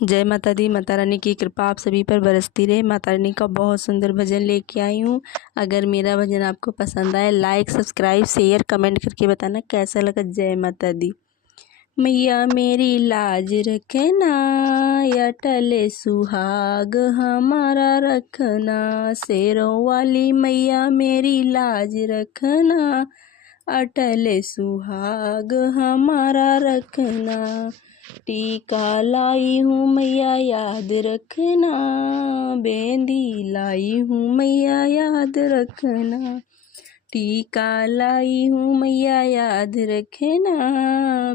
जय माता दी। माता रानी की कृपा आप सभी पर बरसती रहे। माता रानी का बहुत सुंदर भजन लेके आई हूँ। अगर मेरा भजन आपको पसंद आए, लाइक सब्सक्राइब शेयर कमेंट करके बताना कैसा लगा। जय माता दी। मैया मेरी लाज रखना, अटल सुहाग हमारा रखना। शेरों वाली मैया मेरी लाज रखना, अटल सुहाग हमारा रखना। टीका लाई हूँ मैया याद रखना, बेंदी लाई हूँ मैया याद रखना। टीका लाई हूँ मैया याद रखना,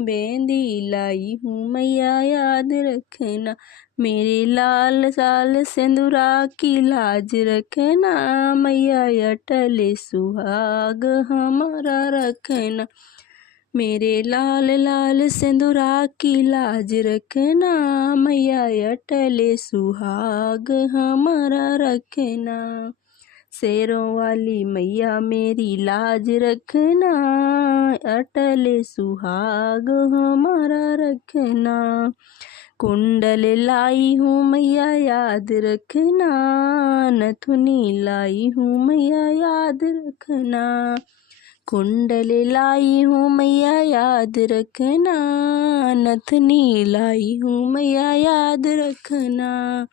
बेंदी लाई हूँ मैया याद रखना। मेरे लाल साल सिंदूरा की लाज रखना, मैया अटल सुहाग हमारा रखना। मेरे लाल लाल सिंदूरा की लाज रखना, मैया अटल सुहाग हमारा रखना। शेरों वाली मैया मेरी लाज रखना, अटल सुहाग हमारा रखना। कुंडल लाई हूँ मैया याद रखना, नथुनी लाई हूँ मैया याद रखना। कुंडल लाई हूँ मैया याद रखना, नथनी लाई हूँ मैया याद रखना।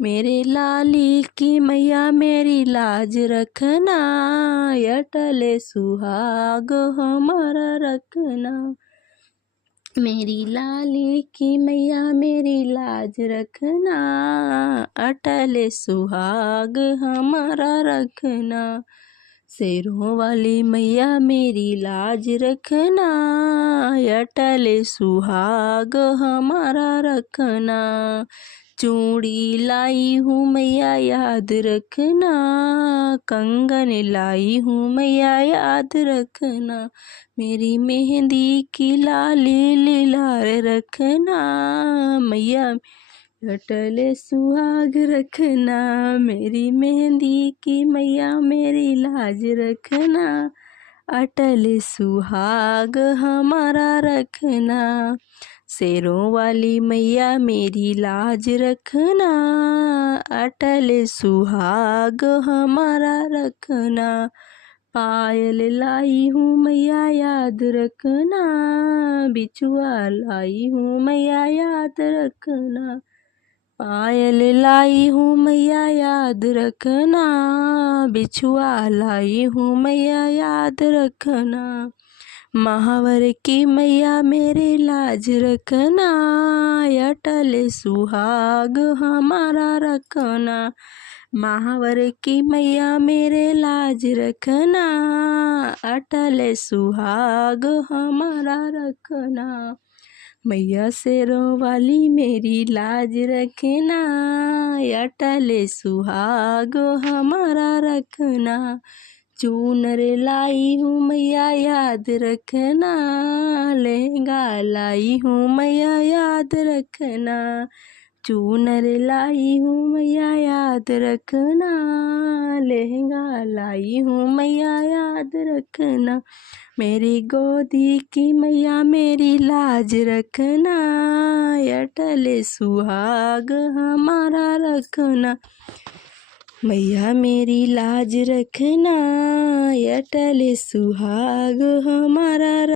मेरे लाली की मैया मेरी लाज रखना, अटल सुहाग हमारा रखना। मेरी लाली की मैया मेरी लाज रखना, अटल सुहाग हमारा रखना। शेरों वाली मैया मेरी लाज रखना, अटल सुहाग हमारा रखना। चूड़ी लाई हूँ मैया याद रखना, कंगन लाई हूँ मैया याद रखना। मेरी मेहंदी की लाली लीलार रखना, मैया अटल सुहाग रखना। मेरी मेहंदी की मैया मेरी लाज रखना, अटल सुहाग हमारा रखना। शेरों वाली मैया मेरी लाज रखना, अटल सुहाग हमारा रखना। पायल लाई हूँ मैया याद रखना, बिछुआ लाई हूँ मैया याद रखना। पायल लाई हूँ मैया याद रखना, बिछुआ लाई हूँ मैया याद रखना। महावर की मैया मेरे लाज रखना, अटल सुहाग हमारा रखना। महावर की मैया मेरे लाज रखना, अटल सुहाग हमारा रखना। मैया शेरों वाली मेरी लाज रखना, अटल सुहाग हमारा रखना। चूनर लाई हूँ मैया याद रखना, लहंगा लाई हूँ मैया याद रखना। चूनर लाई हूँ मैया याद रखना, लहंगा लाई हूँ मैया याद रखना। मेरी गोदी की मैया मेरी लाज रखना, अटल सुहाग हमारा रखना। मैया मेरी लाज रखना, अटल सुहाग हमारा